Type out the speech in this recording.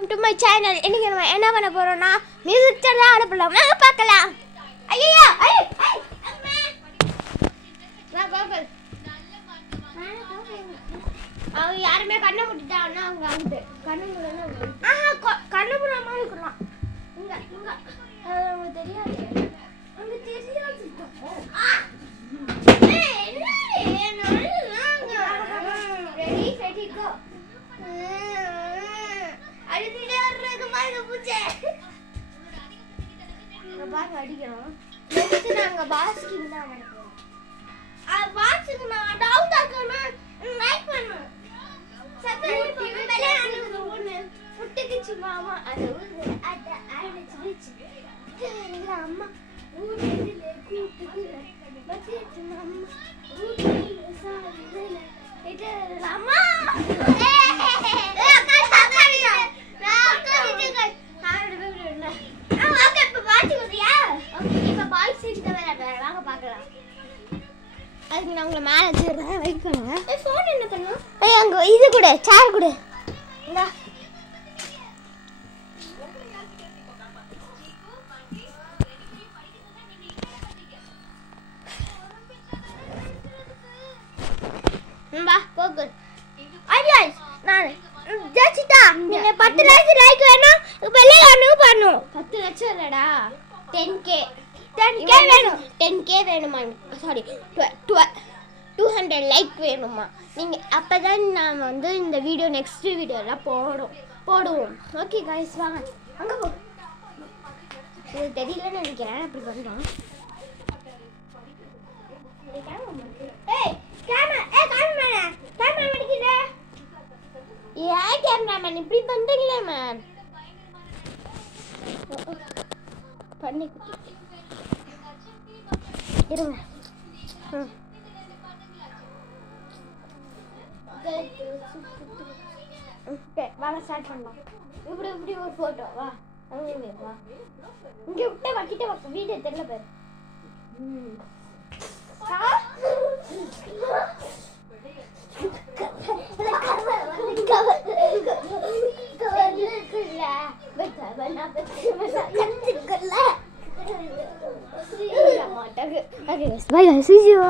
Welcome to my channel. இன்னைக்கு நம்ம என்ன பண்ண போறோம்னா மியூசிக் சேனல் ஆட போறோம். வாங்க பார்க்கலாம். ஐயோ அவங்க யாருமே கண்ணை மூடிட்டாங்கன்னா அவங்க அவுட். கண்ணு மூடாம இருக்கலாம். இங்க இங்க அவங்க தெரியாது. அவங்க தெரியாது. Ready ready go. அடிக்கிறோம். நாங்க பாஸ்கிங் தான் பண்ணுவோம். பாஸ்கிங் நான் டவுட் ஆக்கணும். லைக் பண்ணு. சப்ஸ்கிரைப் பண்ணு. பெல் ஐகான் போடு. புட்டுக்குச்சு மாமா அது அட அடிச்சு. இல்ல அம்மா ஊட்டில கூட்டுக்குல. பத்திட்டு மாமா ஊட்டில சாதில. இது அம்மா அதுக்கு நான் உங்களை மேலே வச்சுருந்தேன். வெயிட் பண்ணுங்க. ஃபோன் என்ன பண்ணும்? அங்கே இது கூட சேர் கூட இந்தா பா போகு. ஐடியாஸ் நான் ஜெசிதா நீங்க 10 லைக் வேணும். பெல் ஐகான் பண்ணனும். 10 லட்சம் இல்லடா 10k வேணும். 10k வேணுமா? சாரி 200 லைக் வேணுமா? நீங்கள் அப்போ தான் நான் வந்து இந்த வீடியோ நெக்ஸ்ட் வீடியோலாம் போடுவோம். ஓகே கைஸ் வாங்க அங்கே போ. உங்களுக்கு தெரியலன்னு நினைக்கிறேன். அப்படி பண்ணுறோம். ஏன் கேமராமேன் இப்படி பண்ணுறீங்களே மேன்? பண்ணி குட்டி இருங்க. வாங்க ஸ்டார்ட் பண்ணலாம். இப்படி ஒரு ஃபோட்டோ வா. அங்கே வா. இங்கே விட்டே வக்கிட்டே வா. வீடியோ தெரியல பேர். Bye guys, see you.